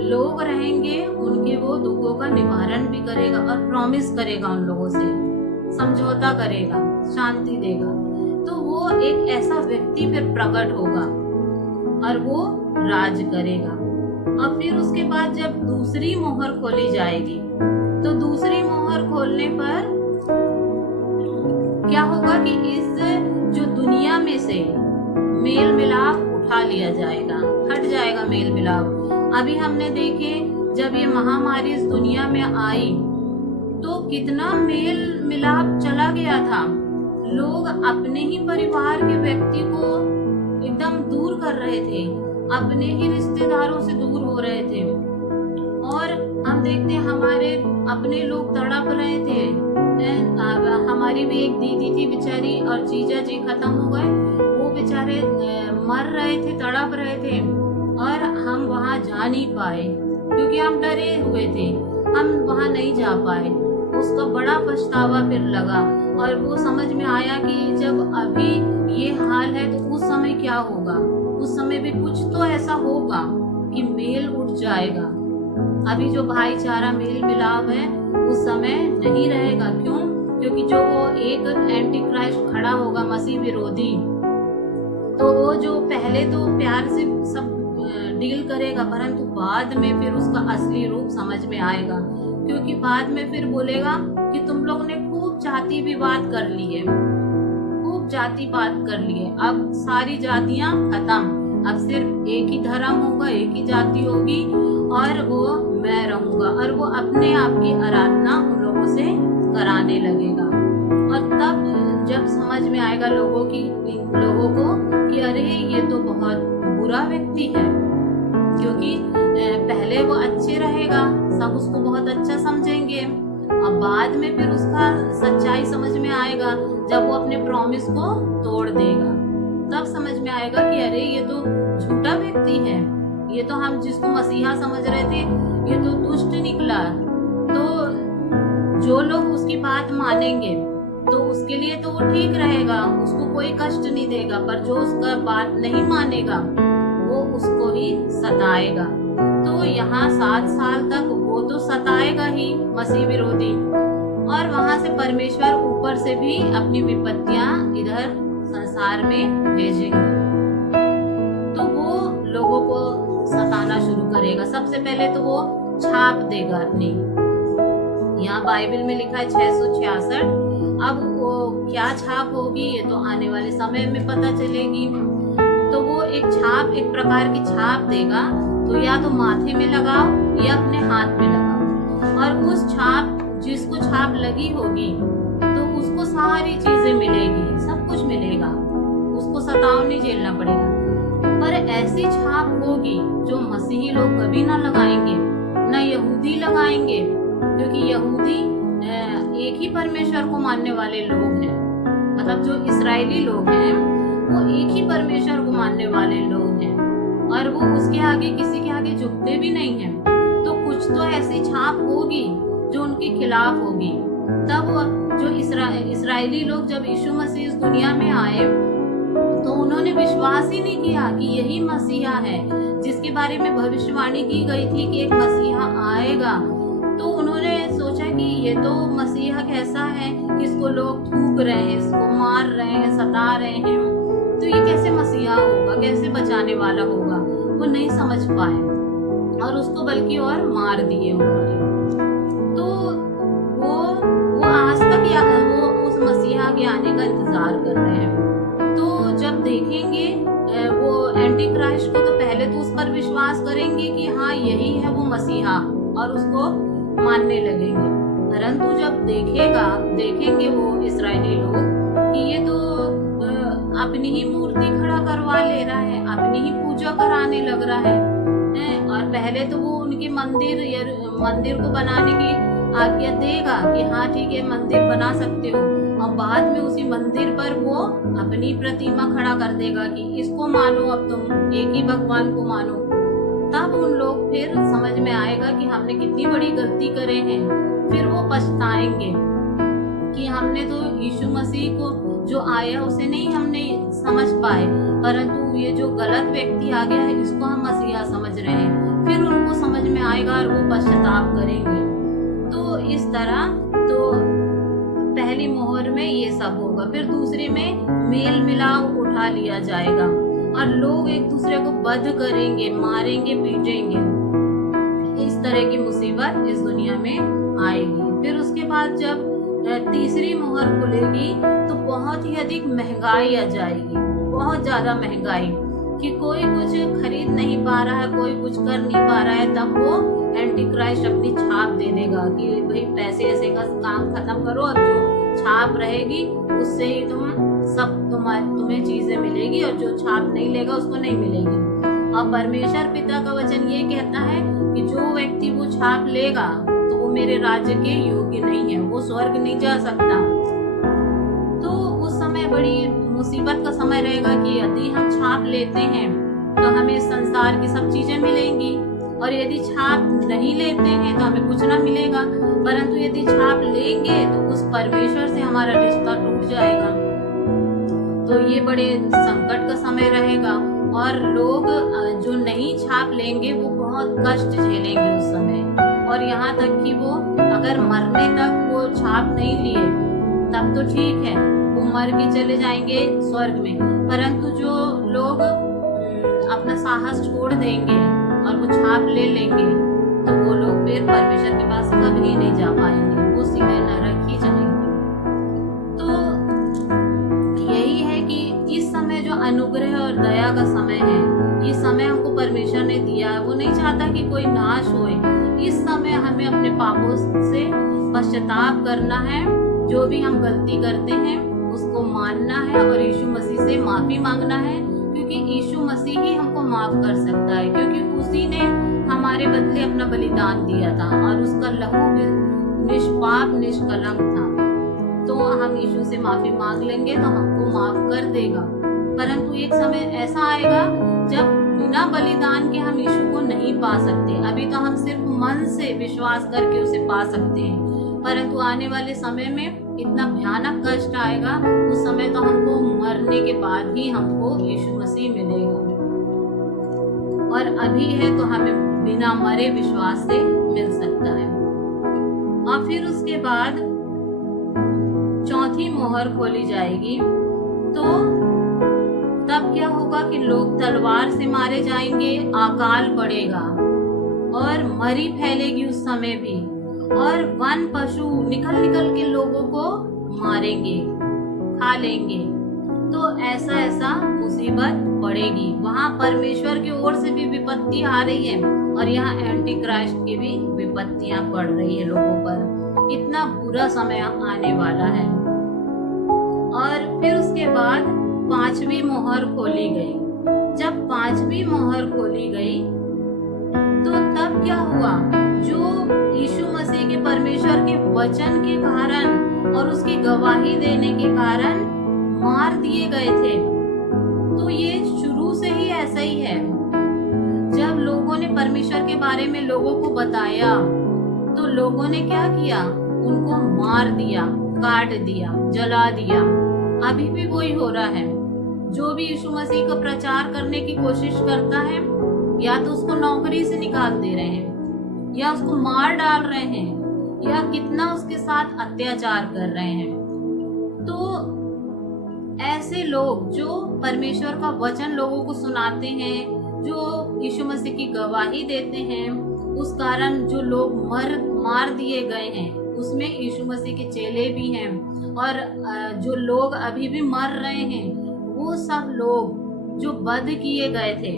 लोग रहेंगे उनके वो दुखों का निवारण भी करेगा और प्रॉमिस करेगा, उन लोगों से समझौता करेगा, शांति देगा। तो वो एक ऐसा व्यक्ति फिर प्रकट होगा और वो राज करेगा। और फिर उसके बाद जब दूसरी मोहर खोली जाएगी, तो दूसरी मोहर खोलने पर क्या होगा कि इस जो दुनिया में से मेल मिलाप उठा लिया जाएगा, हट जाएगा मेल मिलाप। अभी हमने देखे जब ये महामारी इस दुनिया में आई तो कितना मेल मिलाप चला गया था। लोग अपने ही परिवार के व्यक्ति को एकदम दूर कर रहे थे, अपने ही रिश्तेदारों से दूर हो रहे थे। और हम देखते हैं हमारे अपने लोग तड़प रहे थे। हमारी भी एक दीदी थी बेचारी, और जीजा जी खत्म हो गए, वो बेचारे मर रहे थे, तड़प रहे थे और हम वहाँ जा नहीं पाए क्योंकि हम डरे हुए थे, हम वहाँ नहीं जा पाए। उसका बड़ा पछतावा फिर लगा और वो समझ में आया कि जब अभी ये हाल है तो उस समय क्या होगा, उस समय भी कुछ तो ऐसा होगा कि मेल उठ जाएगा। अभी जो भाईचारा मेल मिलाप है उस समय नहीं रहेगा। क्यों? क्योंकि जो वो एक एंटी क्राइस्ट खड़ा होगा, मसीह विरोधी, तो वो जो पहले तो प्यार से सब डील करेगा, परंतु बाद में फिर उसका असली रूप समझ में आएगा। क्योंकि बाद में फिर बोलेगा कि तुम लोग ने खूब जाति विवाद कर लिए, खूब जाति बात कर लिए, अब सारी जातियां खत्म, अब सिर्फ एक ही धर्म होगा, एक ही जाति होगी और वो मैं रहूंगा। और वो अपने आप की आराधना उन लोगों से कराने लगेगा। और तब जब समझ में आएगा लोगों को कि अरे ये तो बहुत बुरा व्यक्ति है, क्योंकि पहले वो अच्छे रहेगा, सब उसको बहुत अच्छा समझेंगे, और बाद में फिर उसका सच्चाई समझ में आएगा जब वो अपने प्रॉमिस को तोड़ देगा। तब समझ में आएगा कि अरे ये तो झूठा व्यक्ति है, ये तो हम जिसको मसीहा समझ रहे थे ये तो दुष्ट निकला। तो जो लोग उसकी बात मानेंगे तो उसके लिए तो वो ठीक रहेगा, उसको कोई कष्ट नहीं देगा, पर जो उसका बात नहीं मानेगा वो उसको ही सताएगा। तो यहाँ 7 साल तक वो तो सताएगा ही मसीह विरोधी, और वहां से परमेश्वर ऊपर से भी अपनी विपत्तियां इधर संसार में भेजेंगे। तो वो लोगों को सताना शुरू करेगा। सबसे पहले तो वो छाप देगा अपनी, यहाँ बाइबल में लिखा है 666। अब वो क्या छाप होगी ये तो आने वाले समय में पता चलेगी। तो वो एक छाप, एक प्रकार की छाप देगा, तो या तो माथे में लगाओ या अपने हाथ में लगाओ, और उस छाप, जिसको छाप लगी होगी तो उसको सारी चीजें मिलेगी, सब कुछ मिलेगा, उसको सताव नहीं झेलना पड़ेगा। पर ऐसी छाप होगी जो मसीही लोग कभी ना लगाएंगे, ना यहूदी लगाएंगे, क्योंकि यहूदी एक ही परमेश्वर को मानने वाले लोग हैं। मतलब जो इस्राएली लोग हैं वो एक ही परमेश्वर को मानने वाले लोग हैं, और वो उसके आगे, किसी के आगे झुकते भी नहीं हैं। तो कुछ तो ऐसी छाप होगी जो उनके खिलाफ होगी। तब जो इस्राएली लोग जब यीशु मसीह इस दुनिया में आए तो उन्होंने विश्वास ही नहीं किया कि यही मसीहा है जिसके बारे में भविष्यवाणी की गई थी कि एक मसीहा आएगा। तो उन्होंने सोचा कि ये तो मसीहा कैसा है कि इसको लोग थूक रहे हैं, इसको मार रहे हैं, सता रहे हैं, तो ये कैसे मसीहा होगा, कैसे बचाने वाला होगा। वो नहीं समझ पाए और उसको बल्कि और मार दिए उन्होंने। तो वो आज तक वो उस मसीहा के आने का इंतजार कर रहे हैं। तो जब देखेंगे वो एंटी क्राइस्ट को, तो पहले तो उस पर विश्वास करेंगे कि हाँ यही है वो मसीहा, और उसको मानने लगेंगे। परंतु जब देखेंगे वो इस्राएली लोग कि ये तो अपनी ही मूर्ति खड़ा करवा ले रहा है, अपनी ही पूजा कराने लग रहा है, और पहले तो वो उनके मंदिर को बनाने की आज्ञा देगा कि हाँ ठीक है मंदिर बना सकते हो, और बाद में उसी मंदिर पर वो अपनी प्रतिमा खड़ा कर देगा कि इसको मानो, अब तुम एक ही भगवान को मानो। तब उन लोग फिर समझ में आएगा कि हमने कितनी बड़ी गलती करे हैं। फिर वो पछताएंगे कि हमने तो यीशु मसीह को जो आया उसे नहीं हमने समझ पाए, परंतु ये जो गलत व्यक्ति आ गया है इसको हम मसीहा समझ रहे हैं। फिर उनको समझ में आएगा और वो पश्चाताप करेंगे। तो इस तरह तो पहली मोहर में ये सब होगा। फिर दूसरे में मेल मिलाप उठा लिया जाएगा और लोग एक दूसरे को वध करेंगे, मारेंगे, पीटेंगे। इस तरह की मुसीबत इस दुनिया में आएगी। फिर उसके बाद जब तीसरी मोहर खुलेगी तो बहुत ही अधिक महंगाई आ जाएगी, बहुत ज्यादा महंगाई कि कोई कुछ खरीद नहीं पा रहा है, कोई कुछ कर नहीं पा रहा है। तब वो एंटी क्राइस्ट अपनी छाप दे देगा कि भाई पैसे ऐसे का काम खत्म करो, अब जो छाप रहेगी उससे ही तुम्हें चीजें मिलेगी, और जो छाप नहीं लेगा उसको नहीं मिलेगी। और परमेश्वर पिता का वचन ये कहता है कि जो व्यक्ति वो छाप लेगा तो वो मेरे राज्य के योग्य नहीं है, वो स्वर्ग नहीं जा सकता। तो उस समय बड़ी मुसीबत का समय रहेगा कि यदि हम छाप लेते हैं तो हमें संसार की सब चीजें मिलेंगी, और यदि छाप नहीं लेते हैं तो हमें कुछ ना मिलेगा। परंतु यदि छाप लेंगे तो उस परमेश्वर से हमारा रिश्ता टूट जाएगा। तो ये बड़े संकट का समय रहेगा, और लोग जो नहीं छाप लेंगे वो बहुत कष्ट झेलेंगे उस समय। और यहाँ तक कि वो अगर मरने तक वो छाप नहीं लिए तब तो ठीक है, वो मर के चले जाएंगे स्वर्ग में। परंतु जो लोग अपना साहस छोड़ देंगे और वो छाप ले लेंगे तो वो लोग फिर परमेश्वर के पास कभी नहीं जा पाएंगे, वो सीधे नरक ही जाएंगे। तो यही है कि इस समय जो अनुग्रह और दया का समय है, ये समय हमको परमेश्वर ने दिया है। वो नहीं चाहता कि कोई नाश होए। इस समय हमें अपने पापों से पश्चाताप करना है, जो भी हम गलती करते हैं उसको मानना है और यीशु मसीह से माफी मांगना है, क्योंकि यीशु मसीह ही हमको माफ कर सकता है, क्योंकि उसी ने हमारे बदले अपना बलिदान दिया था और उसका लहू निष्पाप निष्कलंक था। तो हम यीशु से माफी मांग लेंगे तो हमको माफ कर देगा। परंतु परंतु एक समय ऐसा आएगा जब बिना बलिदान के हम यीशु को नहीं पा सकते। अभी तो हम सिर्फ मन से विश्वास करके उसे पा सकते हैं, परंतु आने वाले समय में इतना भयानक कष्ट आएगा, उस समय तो हमको मरने के बाद ही हमको यीशु मसीह मिलेगा। और अभी है तो हमें बिना मरे विश्वास से मिल सकता है। और फिर उसके बाद चौथी मोहर खोली जाएगी, तो तब क्या होगा कि लोग तलवार से मारे जाएंगे, अकाल पड़ेगा और मरी फैलेगी उस समय भी, और वन पशु निकल निकल के लोगों को मारेंगे, खा लेंगे। तो ऐसा ऐसा मुसीबत पड़ेगी। वहाँ परमेश्वर की ओर से भी विपत्ति आ रही है और यहाँ एंटी क्राइस्ट की भी विपत्तियां पड़ रही है लोगों पर। इतना बुरा समय आने वाला है। और फिर उसके बाद पांचवी मोहर खोली गई। जब पांचवी मोहर खोली गई तो तब क्या हुआ, जो यीशु मसीह के परमेश्वर के वचन के कारण और उसकी गवाही देने के कारण मार दिए गए थे। तो ये शुरू से ही ऐसा ही है। जब लोगों ने परमेश्वर के बारे में लोगों को बताया तो लोगों ने क्या किया, उनको मार दिया, काट दिया, जला दिया। अभी भी वही हो रहा है। जो भी यीशु मसीह का प्रचार करने की कोशिश करता है, या तो उसको नौकरी से निकाल दे रहे हैं, या उसको मार डाल रहे हैं, या कितना उसके साथ अत्याचार कर रहे हैं। तो ऐसे लोग जो परमेश्वर का वचन लोगों को सुनाते हैं, जो यीशु मसीह की गवाही देते हैं, उस कारण जो लोग मार दिए गए हैं, उसमें यीशु मसीह के चेले भी हैं। और जो लोग अभी भी मर रहे हैं, वो सब लोग जो वध किए गए थे,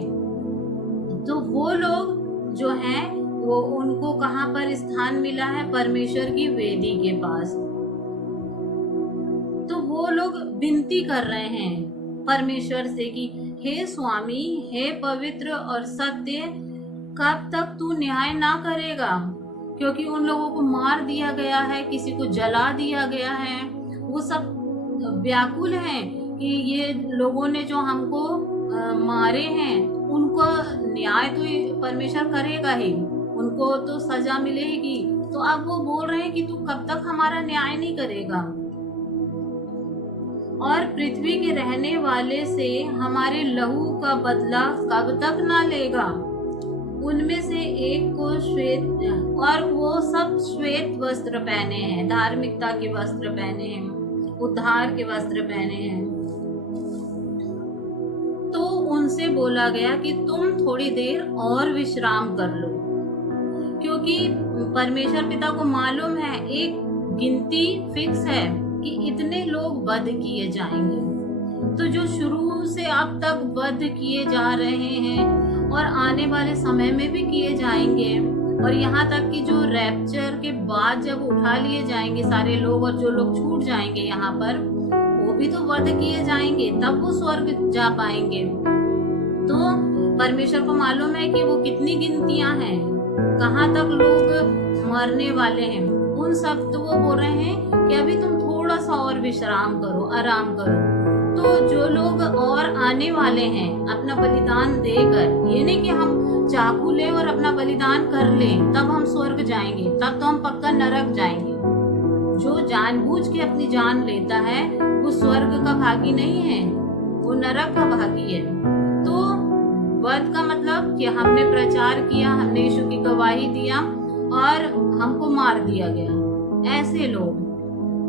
तो वो लोग जो हैं वो उनको कहाँ पर स्थान मिला है, परमेश्वर की वेदी के पास। तो वो लोग विनती कर रहे हैं परमेश्वर से कि हे स्वामी, हे पवित्र और सत्य, कब तक तू न्याय ना करेगा? क्योंकि उन लोगों को मार दिया गया है, किसी को जला दिया गया है। वो सब व्याकुल हैं कि ये लोगों ने जो हमको मारे हैं, उनको न्याय तो परमेश्वर करेगा ही, उनको तो सजा मिलेगी। तो अब वो बोल रहे हैं कि तू कब तक हमारा न्याय नहीं करेगा, और पृथ्वी के रहने वाले से हमारे लहू का बदला कब तक ना लेगा? उनमें से एक को श्वेत, और वो सब श्वेत वस्त्र पहने हैं, धार्मिकता के वस्त्र पहने हैं, उद्धार के वस्त्र पहने हैं। तो उनसे बोला गया कि तुम थोड़ी देर और विश्राम कर लो, क्योंकि परमेश्वर पिता को मालूम है, एक गिनती फिक्स है कि इतने लोग वध किए जाएंगे। तो जो शुरू से अब तक वध किए जा रहे हैं और आने वाले समय में भी किए जाएंगे, और यहाँ तक कि जो रैप्चर के बाद जब उठा लिए जाएंगे सारे लोग, और जो लोग छूट जाएंगे यहाँ पर, वो भी तो वध किए जाएंगे, तब वो स्वर्ग जा पाएंगे। तो परमेश्वर को मालूम है कि वो कितनी गिनतियां हैं, कहाँ तक लोग मरने वाले हैं। उन सब तो वो बोल रहे हैं कि अभी तुम थोड़ा सा और विश्राम करो, आराम करो। तो जो लोग और आने वाले हैं अपना बलिदान देकर, ये नहीं कि हम चाकू ले और अपना बलिदान कर लें तब हम स्वर्ग जाएंगे, तब तो हम पक्का नरक जाएंगे। जो जानबूझ के अपनी जान लेता है वो स्वर्ग का भागी नहीं है, वो नरक का भागी है। तो वध का मतलब कि हमने प्रचार किया, हमने यीशु की गवाही दिया और हमको मार दिया गया, ऐसे लोग,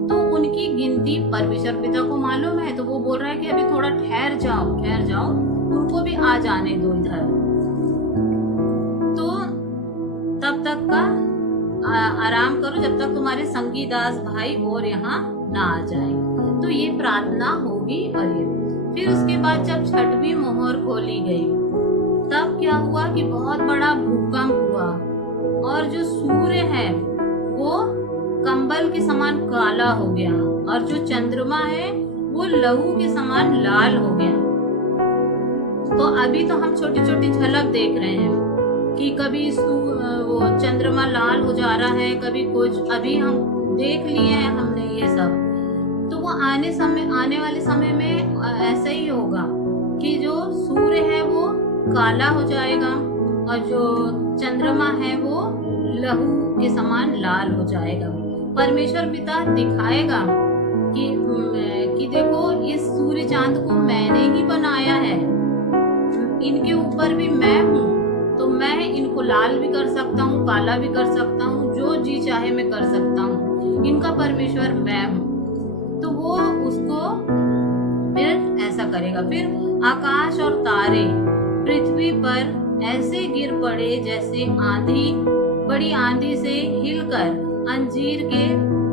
तो उनकी गिनती परमेश्वर पिता को मालूम है। तो वो बोल रहा है कि अभी थोड़ा ठहर जाओ, उनको भी आ जाने दो इधर, तो तब तक का आराम करो जब तक तुम्हारे संगी दास भाई और यहाँ ना आ जाए। तो ये प्रार्थना होगी। और ये फिर उसके बाद जब छठवीं मोहर खोली गई, तब क्या हुआ कि बहुत बड़ा भूकंप हुआ, और जो सूर्य है वो कंबल के समान काला हो गया, और जो चंद्रमा है वो लहू के समान लाल हो गया। तो अभी तो हम छोटी छोटी झलक देख रहे हैं कि कभी वो चंद्रमा लाल हो जा रहा है, कभी कुछ, अभी हम देख लिए हैं हमने ये सब। तो वो आने वाले समय में ऐसा ही होगा कि जो सूर्य है वो काला हो जाएगा और जो चंद्रमा है वो लहू के समान लाल हो जाएगा। परमेश्वर पिता दिखाएगा कि देखो इस सूर्य चांद को मैंने ही बनाया है, इनके ऊपर भी मैं हूँ, तो मैं इनको लाल भी कर सकता हूँ, काला भी कर सकता हूँ, जो जी चाहे मैं कर सकता हूँ, इनका परमेश्वर मैं हूँ। तो वो उसको फिर ऐसा करेगा। फिर आकाश और तारे पृथ्वी पर ऐसे गिर पड़े जैसे आंधी, बड़ी आंधी से हिलकर अंजीर के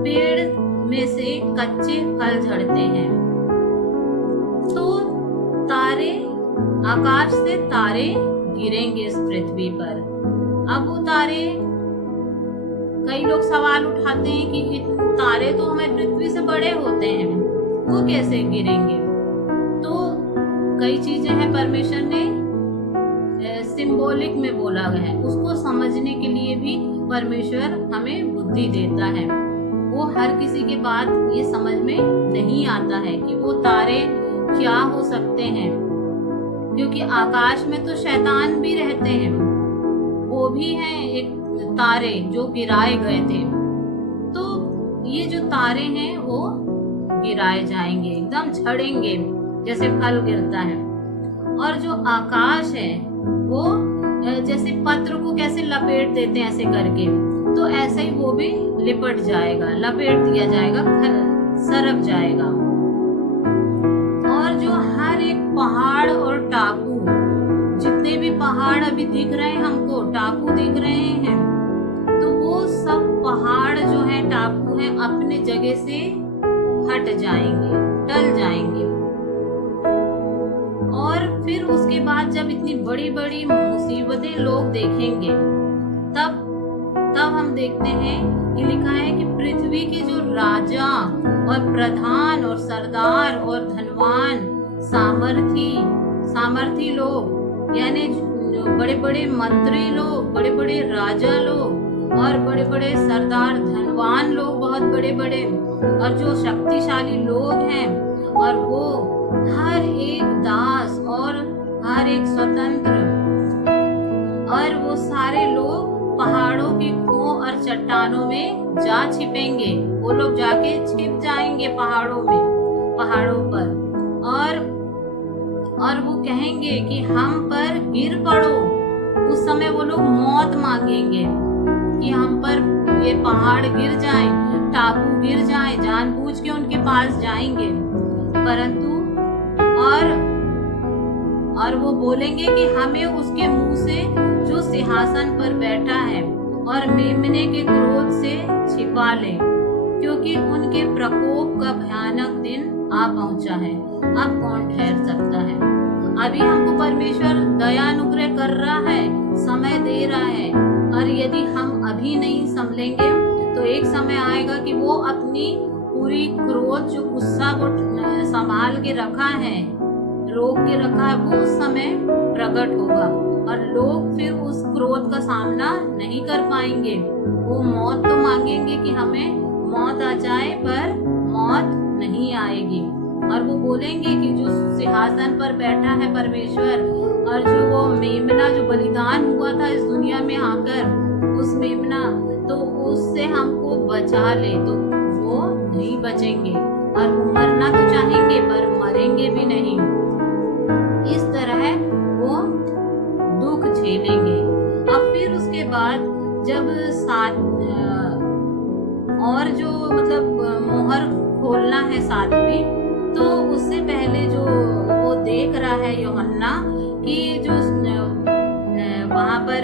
पेड़ में से कच्चे फल झड़ते हैं। तो तारे, आकाश से तारे गिरेंगे इस पृथ्वी पर। अब वो तारे, कई लोग सवाल उठाते हैं कि तारे तो हमारी पृथ्वी से बड़े होते हैं, वो कैसे गिरेंगे? तो कई चीजें हैं परमेश्वर ने सिंबॉलिक में बोला गया है, उसको समझने के लिए भी परमेश्वर हमें बुद्धि देता है। वो हर किसी के बात ये समझ में नहीं आता है कि वो तारे क्या हो सकते हैं, क्योंकि आकाश में तो शैतान भी रहते हैं, वो भी हैं एक तारे जो गिराए गए थे। तो ये जो तारे हैं वो गिराए जाएंगे, एकदम झड़ेंगे जैसे फल गिरता है। और जो आकाश है वो जैसे पत्र को कैसे लपेट देते हैं ऐसे करके, तो ऐसे ही वो भी लिपट जाएगा, लपेट दिया जाएगा, सरक जाएगा। और जो हर एक पहाड़ और टापू, जितने भी पहाड़ अभी दिख रहे हैं हमको, टापू दिख रहे हैं, तो वो सब पहाड़ जो है, टापू है, अपने जगह से हट जाएंगे, टल जाएंगे। और फिर उसके बाद जब इतनी बड़ी बड़ी मुसीबतें लोग देखेंगे, तब हम देखते हैं कि लिखा है कि पृथ्वी के जो राजा और प्रधान और सरदार और धनवान सामर्थी लोग, यानी बड़े बड़े मंत्री लोग, बड़े बड़े राजा लोग और बड़े बड़े सरदार, धनवान लोग, बहुत बड़े बड़े, और जो शक्तिशाली लोग हैं, और वो हर एक दास और हर एक स्वतंत्र, और वो सारे लोग पहाड़ों के खो और चट्टानों में जा छिपेंगे। वो लोग जाके छिप जाएंगे पहाड़ों पर, और वो कहेंगे कि हम पर गिर पड़ो। उस समय वो लोग मौत मांगेंगे कि हम पर ये पहाड़ गिर जाए, टापू गिर जाए, जानबूझ के उनके पास जाएंगे। परंतु और वो बोलेंगे कि हमें उसके मुंह से जो सिंहासन पर बैठा है और मेमने के क्रोध से छिपा ले, क्योंकि उनके प्रकोप का भयानक दिन आ पहुंचा है। अब कौन ठहर सकता है? अभी हमको परमेश्वर दया अनुग्रह कर रहा है, समय दे रहा है, और यदि हम अभी नहीं संभलेंगे तो एक समय आएगा कि वो अपनी पूरी क्रोध, जो गुस्सा वो संभाल के रखा है, रोक के रखा है, वो उस समय प्रकट होगा, और लोग फिर उस क्रोध का सामना नहीं कर पाएंगे। वो मौत तो मांगेंगे कि हमें मौत आ जाए, पर मौत नहीं आएगी। और वो बोलेंगे कि जो सिंहासन पर बैठा है परमेश्वर, और जो वो मेमना जो बलिदान हुआ था इस दुनिया में आकर, उस मेमना, तो उससे हमको बचा ले, तो वो नहीं बचेंगे, और वो मरना तो चाहेंगे पर मरेंगे भी नहीं। इस तरह वो दुख झेलेंगे। अब फिर उसके बाद जब और जो मोहर खोलना है सातवीं, तो उससे पहले जो वो देख रहा है यूहन्ना कि जो वहां पर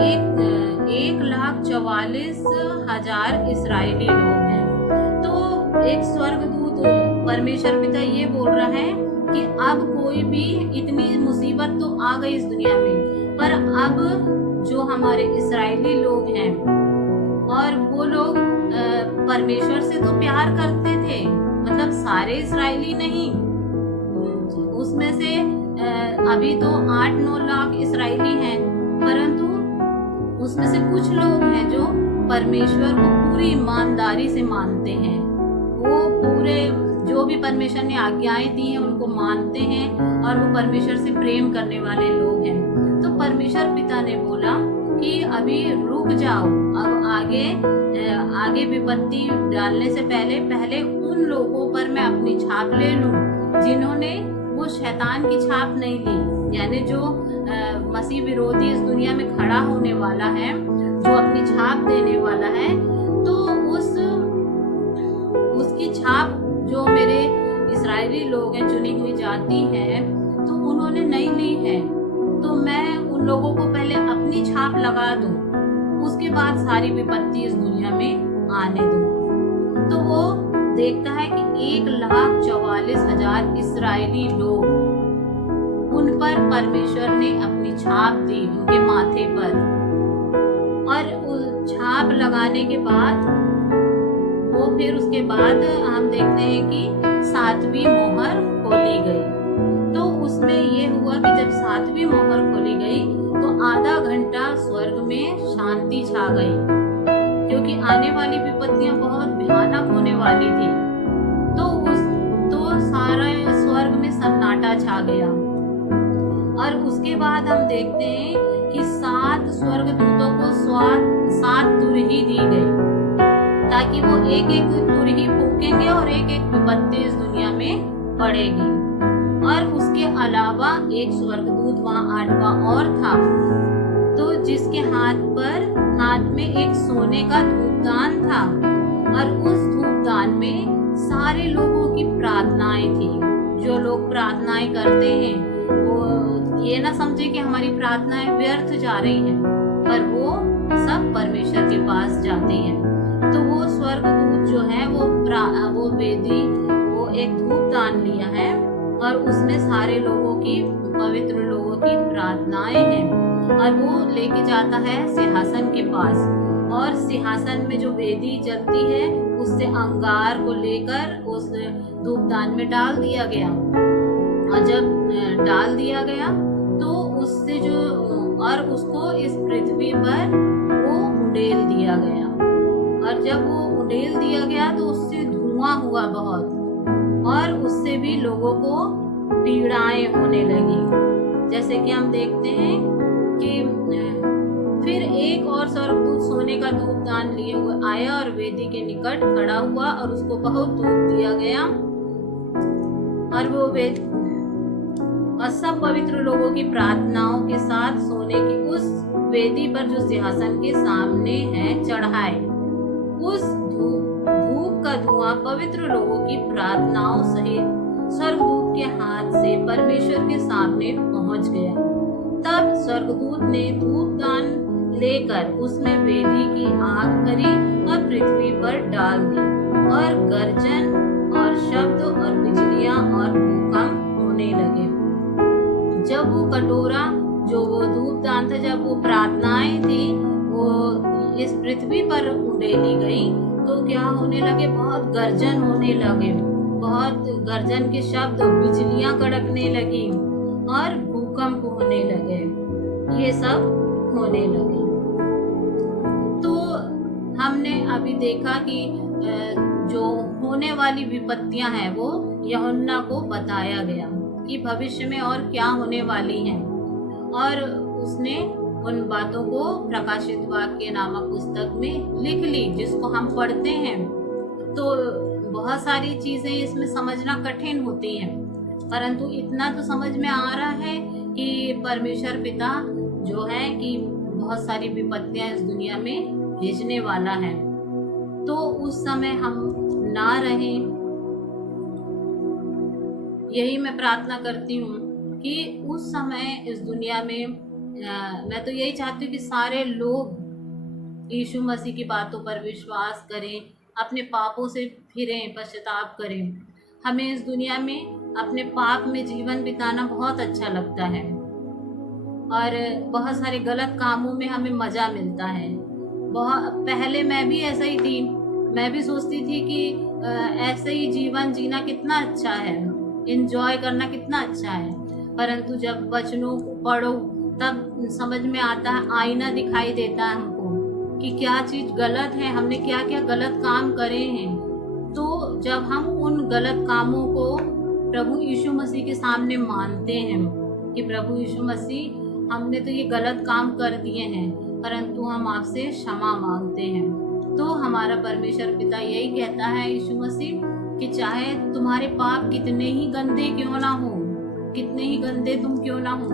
1,44,000 इस्राएली लोग हैं। तो एक स्वर्गदूत, परमेश्वर पिता ये बोल रहा है कि अब कोई भी, इतनी मुसीबत तो आ गई इस दुनिया में, पर अब जो हमारे इस्राएली लोग हैं, और वो लोग परमेश्वर से तो प्यार करते थे, सारे इस्राएली नहीं, उसमें से अभी तो 8-9 लाख इस्राएली हैं, परंतु उसमें से कुछ लोग हैं जो परमेश्वर को पूरी ईमानदारी से मानते हैं। वो पूरे जो भी परमेश्वर ने आज्ञाएं दी हैं उनको मानते हैं और वो परमेश्वर से प्रेम करने वाले लोग हैं। तो परमेश्वर पिता ने बोला कि अभी रुक जाओ, अब आगे विपत्ति डालने से पहले उन लोगों पर मैं अपनी छाप ले लूं जिन्होंने वो शैतान की छाप नहीं ली, यानी जो मसीह विरोधी इस दुनिया में खड़ा होने वाला है, जो अपनी छाप देने वाला है, तो उसकी छाप जो मेरे इस्राएली लोग हैं, चुनी हुई जाति है, तो उन्होंने नहीं ली है। तो मैं उन लोगों को पहले अपनी छाप लगा दूं, उसके बाद सारी विपत्ति इस दुनिया में आने दूं। तो वो देखता है कि 1,44,000 इस्राएली लोग, उन पर परमेश्वर ने अपनी छाप दी, उनके माथे पर, और उस छाप लगाने के बाद वो फिर उसके बाद हम देखते हैं कि 7वीं मोहर खोली गई। तो उसमें ये हुआ कि जब 7वीं मोहर खोली गई तो आधा घंटा स्वर्ग में शांति छा गई, क्योंकि आने वाली विपत्तियां बहुत भयानक होने वाली थी। तो सारा स्वर्ग में सन्नाटा छा गया। और उसके बाद हम देखते हैं कि 7 स्वर्गदूतों को 7 तुरही दी गई, ताकि वो एक एक तुरही फूकेंगे और एक एक विपत्ति इस दुनिया में पड़ेगी। और उसके अलावा एक स्वर्गदूत वहां 8वां और था, तो जिसके हाथ में एक सोने का धूपदान था, और उस धूपदान में सारे लोगों की प्रार्थनाएं थी। जो लोग प्रार्थनाएं करते हैं वो ये ना समझे कि हमारी प्रार्थनाएं व्यर्थ जा रही हैं, पर वो सब परमेश्वर के पास जाते हैं। तो वो स्वर्गदूत जो है वो वेदी, वो एक धूपदान लिया है और उसमें सारे लोगों की, पवित्र लोगों की प्रार्थनाएं हैं, और वो लेके जाता है सिंहासन के पास। और सिंहासन में जो वेदी जलती है उससे अंगार को लेकर उस धूपदान में डाल दिया गया, और जब डाल दिया गया तो उससे और उसको इस पृथ्वी पर वो उंडेल दिया गया। और जब वो उंडेल दिया गया तो उससे धुआं हुआ बहुत, और उससे भी लोगों को पीड़ाएं होने लगी। जैसे कि हम देखते हैं कि फिर एक और स्वर्गदूत सोने का धूपदान लिए हुए आया और वेदी के निकट खड़ा हुआ, और उसको बहुत धूप दिया गया, और सब पवित्र लोगों की प्रार्थनाओं के साथ सोने की उस वेदी पर जो सिंहासन के सामने है चढ़ाए। उस धूप का धुआं पवित्र लोगों की प्रार्थनाओं सहित स्वर्गदूत के हाथ से परमेश्वर के सामने पहुंच गया। तब स्वर्गदूत ने धूपदान लेकर उसमें वेदी की आग भरी और पृथ्वी पर डाल दी, और गर्जन और शब्द और बिजलियां और भूकंप होने लगे। जब वो कटोरा, जो वो धूपदान था, जब वो प्रार्थनाएं थी वो इस पृथ्वी पर उंडेली गई, तो क्या होने लगे, बहुत गर्जन होने लगे, बहुत गर्जन के शब्द, बिजलियां कड़कने लगी और भूकंप होने लगे, ये सब होने लगे। तो हमने अभी देखा कि जो होने वाली विपत्तियां हैं वो यूहन्ना को बताया गया कि भविष्य में और क्या होने वाली हैं, और उसने उन बातों को प्रकाशित वाक्य नामक पुस्तक में लिख ली, जिसको हम पढ़ते हैं। तो बहुत सारी चीजें इसमें समझना कठिन होती हैं, परंतु इतना तो समझ में आ रहा है कि परमेश्वर पिता जो है कि बहुत सारी विपत्तियां इस दुनिया में भेजने वाला है। तो उस समय हम ना रहें, यही मैं प्रार्थना करती हूँ कि उस समय इस दुनिया में मैं तो यही चाहती हूँ कि सारे लोग यीशु मसीह की बातों पर विश्वास करें, अपने पापों से फिरें, पश्चाताप करें। हमें इस दुनिया में अपने पाप में जीवन बिताना बहुत अच्छा लगता है, और बहुत सारे गलत कामों में हमें मज़ा मिलता है। बहुत पहले मैं भी ऐसा ही थी, मैं भी सोचती थी कि ऐसे ही जीवन जीना कितना अच्छा है, एंजॉय करना कितना अच्छा है। परंतु जब वचनों को पढ़ो तब समझ में आता है, आईना दिखाई देता है हमको कि क्या चीज़ गलत है, हमने क्या क्या गलत काम करे हैं। तो जब हम उन गलत कामों को प्रभु यीशु मसीह के सामने मानते हैं कि प्रभु यीशु मसीह हमने तो ये गलत काम कर दिए हैं, परंतु हम आपसे क्षमा मांगते हैं, तो हमारा परमेश्वर पिता यही कहता है यीशु मसीह कि चाहे तुम्हारे पाप कितने ही गंदे क्यों ना हो, कितने ही गंदे तुम क्यों ना हो,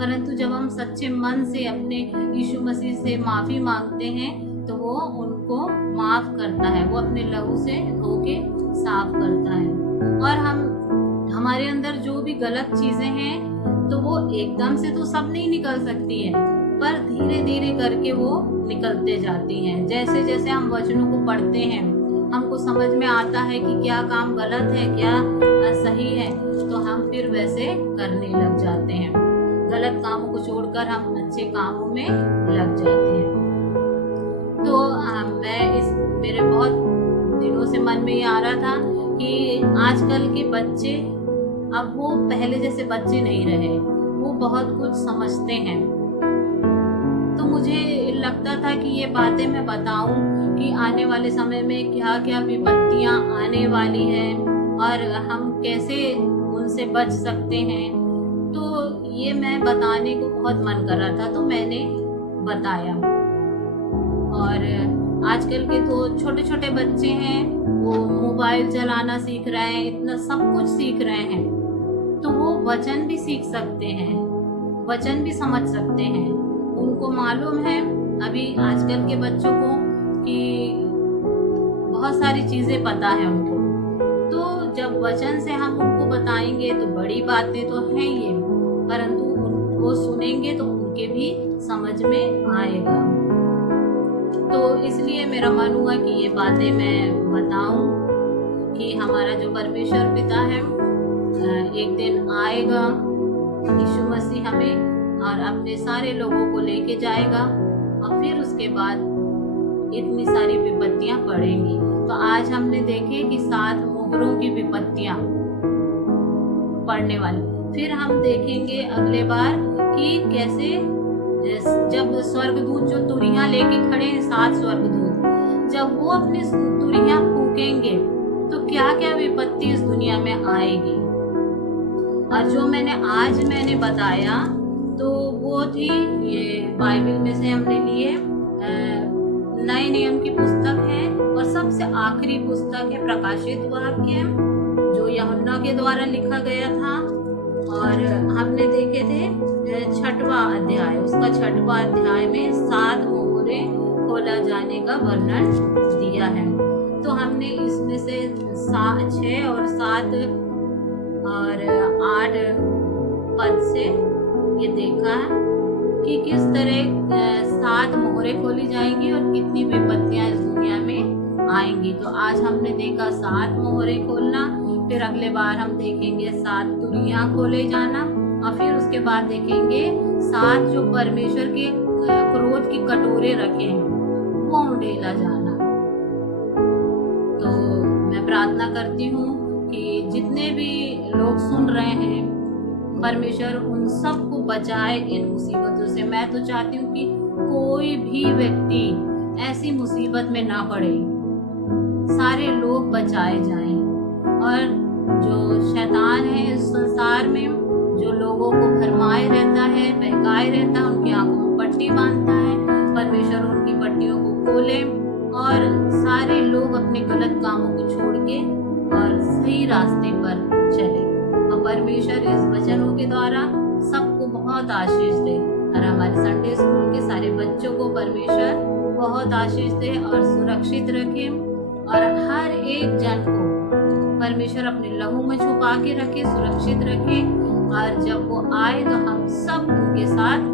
परंतु जब हम सच्चे मन से अपने यीशु मसीह से माफ़ी मांगते हैं तो वो उनको माफ़ करता है, वो अपने लहू से धो के साफ करता है। और हमारे अंदर जो भी गलत चीज़ें हैं तो वो एकदम से तो सब नहीं निकल सकती है, पर धीरे धीरे करके वो निकलते जाती हैं। जैसे जैसे हम वचनों को पढ़ते हैं हमको समझ में आता है कि क्या काम गलत है, क्या सही है, तो हम फिर वैसे करने लग जाते हैं। गलत कामों को छोड़कर हम अच्छे कामों में लग जाते हैं। तो मेरे बहुत दिनों से मन में ये आ रहा था कि आजकल के बच्चे अब वो पहले जैसे बच्चे नहीं रहे, वो बहुत कुछ समझते हैं। तो मुझे लगता था कि ये बातें मैं बताऊं कि आने वाले समय में क्या क्या विपत्तियां आने वाली हैं और हम कैसे उनसे बच सकते हैं। तो ये मैं बताने को बहुत मन कर रहा था, तो मैंने बताया। और आजकल के तो छोटे छोटे बच्चे हैं, वो मोबाइल चलाना सीख रहे हैं, इतना सब कुछ सीख रहे हैं, तो वो वचन भी सीख सकते हैं, वचन भी समझ सकते हैं। उनको मालूम है अभी आजकल के बच्चों को कि बहुत सारी चीज़ें पता है उनको। तो जब वचन से हम उनको बताएंगे तो बड़ी बातें तो हैं ये, परंतु वो सुनेंगे तो उनके भी समझ में आएगा। तो इसलिए मेरा मन हुआ कि ये बातें मैं बताऊं कि हमारा जो परमेश्वर पिता है एक दिन आएगा, यीशु मसीह हमें और अपने सारे लोगों को लेके जाएगा और फिर उसके बाद इतनी सारी विपत्तियां पड़ेंगी। तो आज हमने देखे कि 7 मोहरों की विपत्तियां पड़ने वाली। फिर हम देखेंगे अगले बार कि कैसे जब स्वर्गदूत जो तुरियां लेके खड़े हैं, 7 स्वर्गदूत, जब वो अपनी तुरियां फूकेंगे तो क्या क्या विपत्ति इस दुनिया में आएगी। और जो मैंने बताया तो वो थी ये बाइबल में से हमने लिए नए नियम की पुस्तक है और सबसे आखिरी पुस्तक है प्रकाशित वाक्य, जो यूहन्ना के द्वारा लिखा गया था। और हमने देखे थे 6वां अध्याय, उसका 6वां अध्याय में 7 मोहरें खोला जाने का वर्णन दिया है। तो हमने इसमें से 6 और 7 और 8 पद से ये देखा कि किस तरह 7 मोहरें खोली जाएंगी और कितनी विपत्तियां इस दुनिया में आएंगी। तो आज हमने देखा 7 मोहरें खोलना, फिर अगले बार हम देखेंगे 7 तुरियां खोले जाना, और फिर उसके बाद देखेंगे 7 जो परमेश्वर के क्रोध की कटोरे रखे हैं वो उंडेला जाना। तो मैं प्रार्थना करती हूँ कि जितने भी लोग सुन रहे हैं परमेश्वर उन सब को बचाए इन मुसीबतों से। मैं तो चाहती हूँ कि कोई भी व्यक्ति ऐसी मुसीबत में ना पड़े, सारे लोग बचाए जाएं। और जो शैतान है इस संसार में, जो लोगों को भरमाए रहता है, बहकाए रहता है, उनकी आंखों में पट्टी बांधता है, परमेश्वर उनकी पट्टियों को खोले और सारे लोग अपने गलत कामों को छोड़ के और सही रास्ते पर चले। और परमेश्वर इस वचनों के द्वारा सबको बहुत आशीष दे और हमारे संडे स्कूल के सारे बच्चों को परमेश्वर बहुत आशीष दे और सुरक्षित रखे और हर एक जन को परमेश्वर अपने लहू में छुपा के रखे, सुरक्षित रखे। और जब वो आए तो हम सब उनके साथ